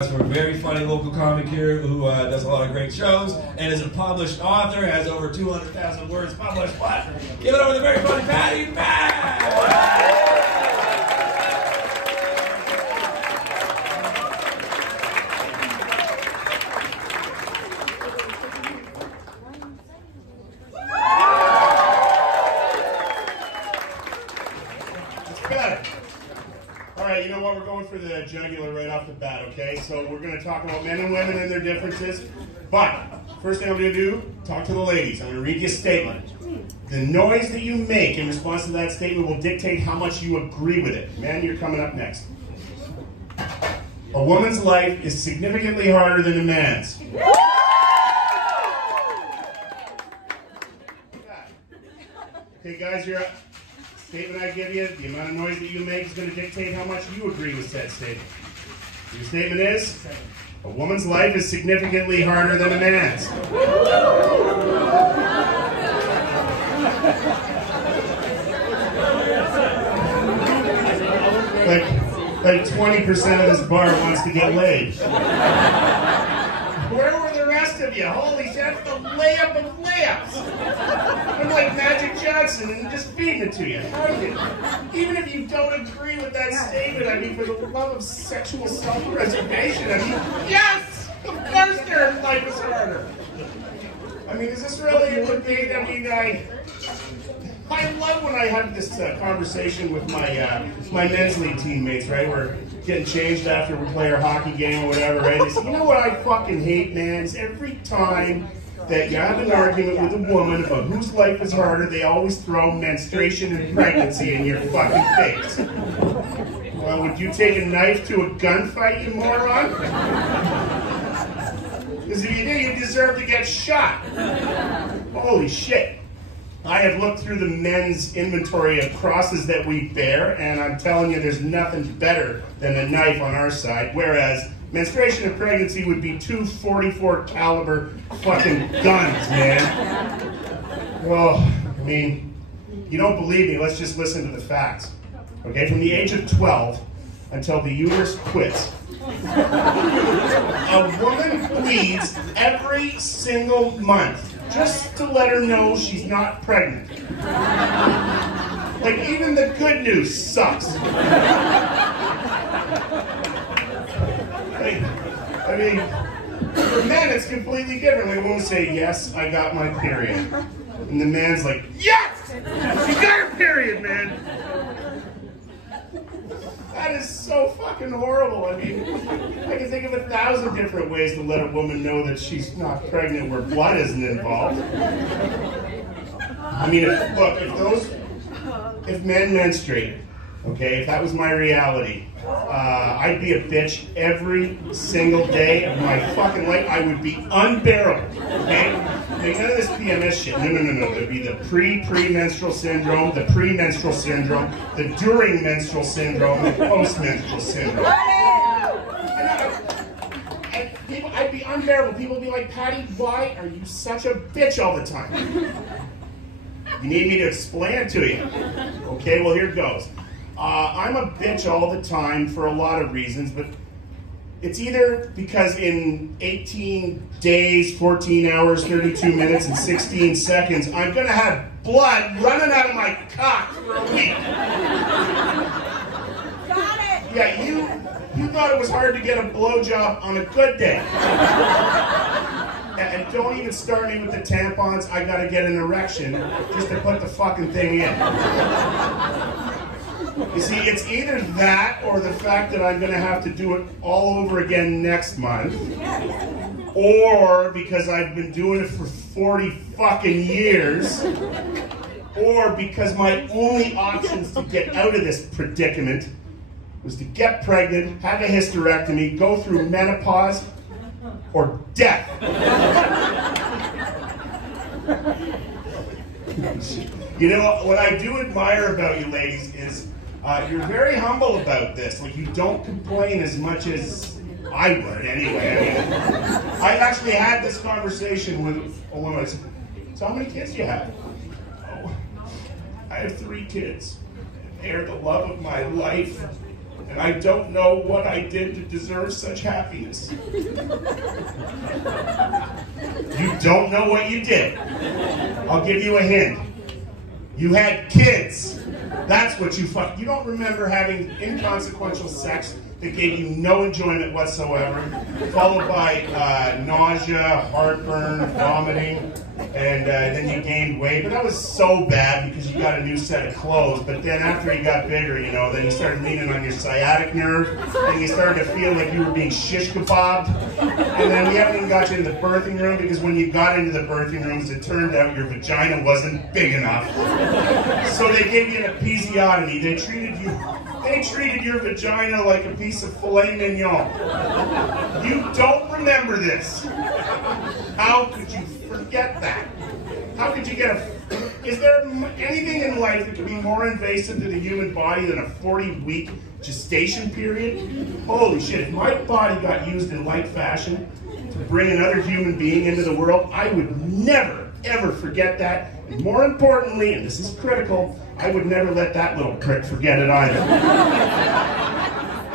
We're a very funny local comic here who does a lot of great shows and is a published author, has over 200,000 words published. What? Give it over to the very funny Paddy Mack! Alright, you know what? We're going for the jugular right off the bat, okay? So we're going to talk about men and women and their differences. But, first thing I'm going to do, talk to the ladies. I'm going to read you a statement. The noise that you make in response to that statement will dictate how much you agree with it. Men, you're coming up next. A woman's life is significantly harder than a man's. Okay, guys, you're up. Statement I give you, the amount of noise that you make is going to dictate how much you agree with said statement. Your statement is, a woman's life is significantly harder than a man's. Like 20% of this bar wants to get laid. Where were the rest of you? Holy shit, that's the layup of layups. I'm like Magic Johnson and just feeding it to you. Even if you don't agree with that statement, I mean, for the love of sexual self-preservation, I mean, yes! Of course their life is harder. I mean, is this really a debate? I mean, I love when I have this conversation with my men's league teammates, right? We're getting changed after we play our hockey game or whatever, right? They say, you know what I fucking hate, man? Is every time that you have an argument with a woman about whose life is harder, they always throw menstruation and pregnancy in your fucking face. Well, would you take a knife to a gunfight, you moron? Because if you did, you deserve to get shot. Holy shit. I have looked through the men's inventory of crosses that we bear, and I'm telling you, there's nothing better than a knife on our side, whereas menstruation and pregnancy would be two 44 caliber fucking guns, man. Well, I mean, you don't believe me, let's just listen to the facts. Okay, from the age of 12 until the uterus quits, a woman bleeds every single month just to let her know she's not pregnant. Like, even the good news sucks. I mean, for men, it's completely different. Like, a woman say, yes, I got my period. And the man's like, yes! You got your period, man! That is so fucking horrible. I mean, I can think of 1,000 different ways to let a woman know that she's not pregnant where blood isn't involved. I mean, if men menstruated, okay, if that was my reality, I'd be a bitch every single day of my fucking life. I would be unbearable, okay? Like, none of this PMS shit. No. There'd be the pre-menstrual syndrome, the premenstrual syndrome, the during menstrual syndrome, the post-menstrual syndrome. I'd be unbearable. People would be like, Paddy, why are you such a bitch all the time? You need me to explain it to you. Okay, well, here it goes. I'm a bitch all the time for a lot of reasons, but it's either because in 18 days, 14 hours, 32 minutes, and 16 seconds, I'm going to have blood running out of my cock for a week. Got it! Yeah, you thought it was hard to get a blowjob on a good day. And don't even start me with the tampons. I got to get an erection just to put the fucking thing in. You see, it's either that or the fact that I'm going to have to do it all over again next month, or because I've been doing it for 40 fucking years, or because my only options to get out of this predicament was to get pregnant, have a hysterectomy, go through menopause, or death. You know, what I do admire about you ladies is you're very humble about this. Like, you don't complain as much as I would, anyway. I mean, I actually had this conversation with a woman. I said, so how many kids do you have? Oh, I have 3 kids. They are the love of my life. And I don't know what I did to deserve such happiness. You don't know what you did. I'll give you a hint. You had kids. That's what you fucked. You don't remember having inconsequential sex that gave you no enjoyment whatsoever, followed by nausea, heartburn, vomiting, and then you gained weight. But that was so bad because you got a new set of clothes. But then after you got bigger, you know, then you started leaning on your sciatic nerve, and you started to feel like you were being shish kebabbed. And then we haven't even got you in the birthing room, because when you got into the birthing rooms, it turned out your vagina wasn't big enough. So they gave you an episiotomy. They treated your vagina like a piece of filet mignon. You don't remember this. How could you forget that? How could you get is there anything in life that could be more invasive to the human body than a 40-week gestation period? Holy shit, if my body got used in like fashion to bring another human being into the world, I would never, ever forget that. And more importantly, and this is critical, I would never let that little prick forget it either.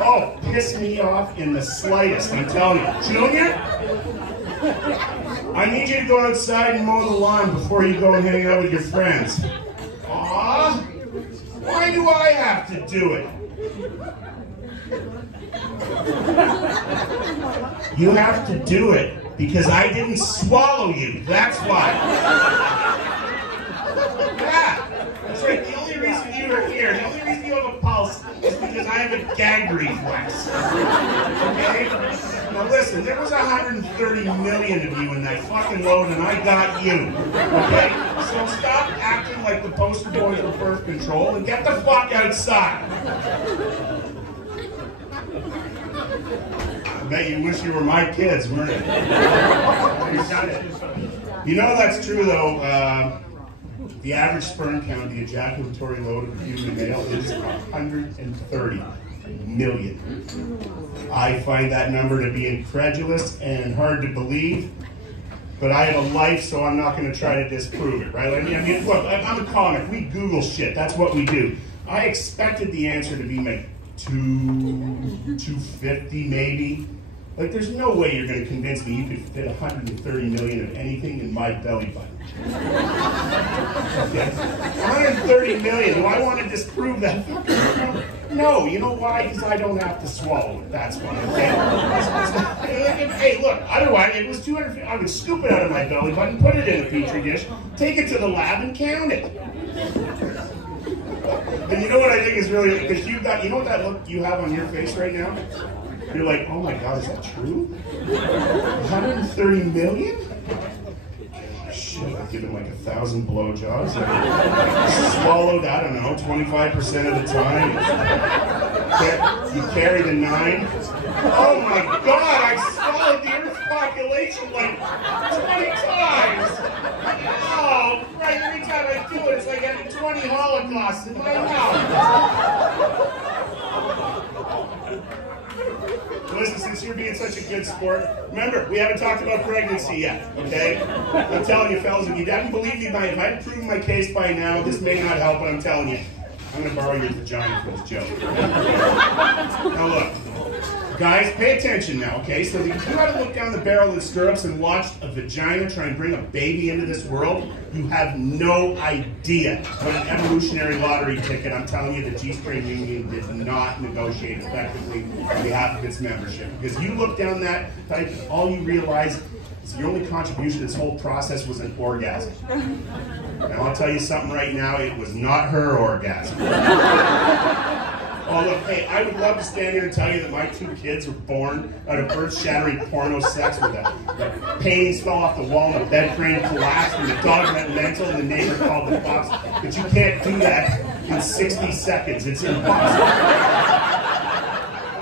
Oh, piss me off in the slightest, I'm telling you. Junior, I need you to go outside and mow the lawn before you go and hang out with your friends. Aw, why do I have to do it? You have to do it because I didn't swallow you, that's why. Yeah, that's right, the only reason you are here, the only reason you have a pulse is because I have a gag reflex. Okay? Now listen, there was 130 million of you in that fucking load and I got you. Okay? So stop acting like the poster boys for birth control and get the fuck outside. I bet you wish you were my kids, weren't you? You know that's true though. The average sperm count, the ejaculatory load of a human male, is 130 million. I find that number to be incredulous and hard to believe, but I have a life, so I'm not going to try to disprove it, right? I mean, look, I'm a comic. We Google shit. That's what we do. I expected the answer to be like 250 maybe. Like, there's no way you're going to convince me you could fit 130 million of anything in my belly button. Okay? 130 million. Do I want to disprove that? No. You know why? Because I don't have to swallow it. That's why. Okay? Hey, look. Otherwise, it was 250. I would scoop it out of my belly button, put it in a petri dish, take it to the lab, and count it. And you know what I think is really, because you know what that look you have on your face right now? You're like, oh my God, is that true? 130 million? Shit, I've given like 1,000 blowjobs. I swallowed, I don't know, 25% of the time. You carry the 9. Oh my God, I swallowed the Earth's population like 20 times. Oh, right, every time I do it, it's like having 20 Holocausts in my mouth. Listen, since you're being such a good sport, remember, we haven't talked about pregnancy yet, okay? I'm telling you, fellas, if you hadn't believed me, if I hadn't proven my case by now, this may not help, but I'm telling you, I'm going to borrow your vagina for this joke. Now look, guys, pay attention now, okay? So if you had to look down the barrel of the stirrups and watch a vagina try and bring a baby into this world, you have no idea what an evolutionary lottery ticket. I'm telling you, the G-string union did not negotiate effectively on behalf of its membership. Because you look down that pipe, and all you realize is your only contribution to this whole process was an orgasm. And I'll tell you something right now, it was not her orgasm. Oh, look, hey, I would love to stand here and tell you that my 2 kids were born out of earth-shattering porno sex where the paintings fell off the wall and the bed frame collapsed and the dog went mental and the neighbor called the cops. But you can't do that in 60 seconds. It's impossible.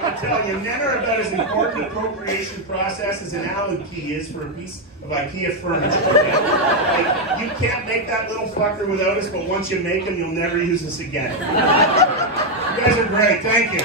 I'm telling you, men are about as important a procreation process as an Allen key is for a piece of IKEA furniture. Like, you can't make that little fucker without us, but once you make him, you'll never use us again. You guys are great. Thank you.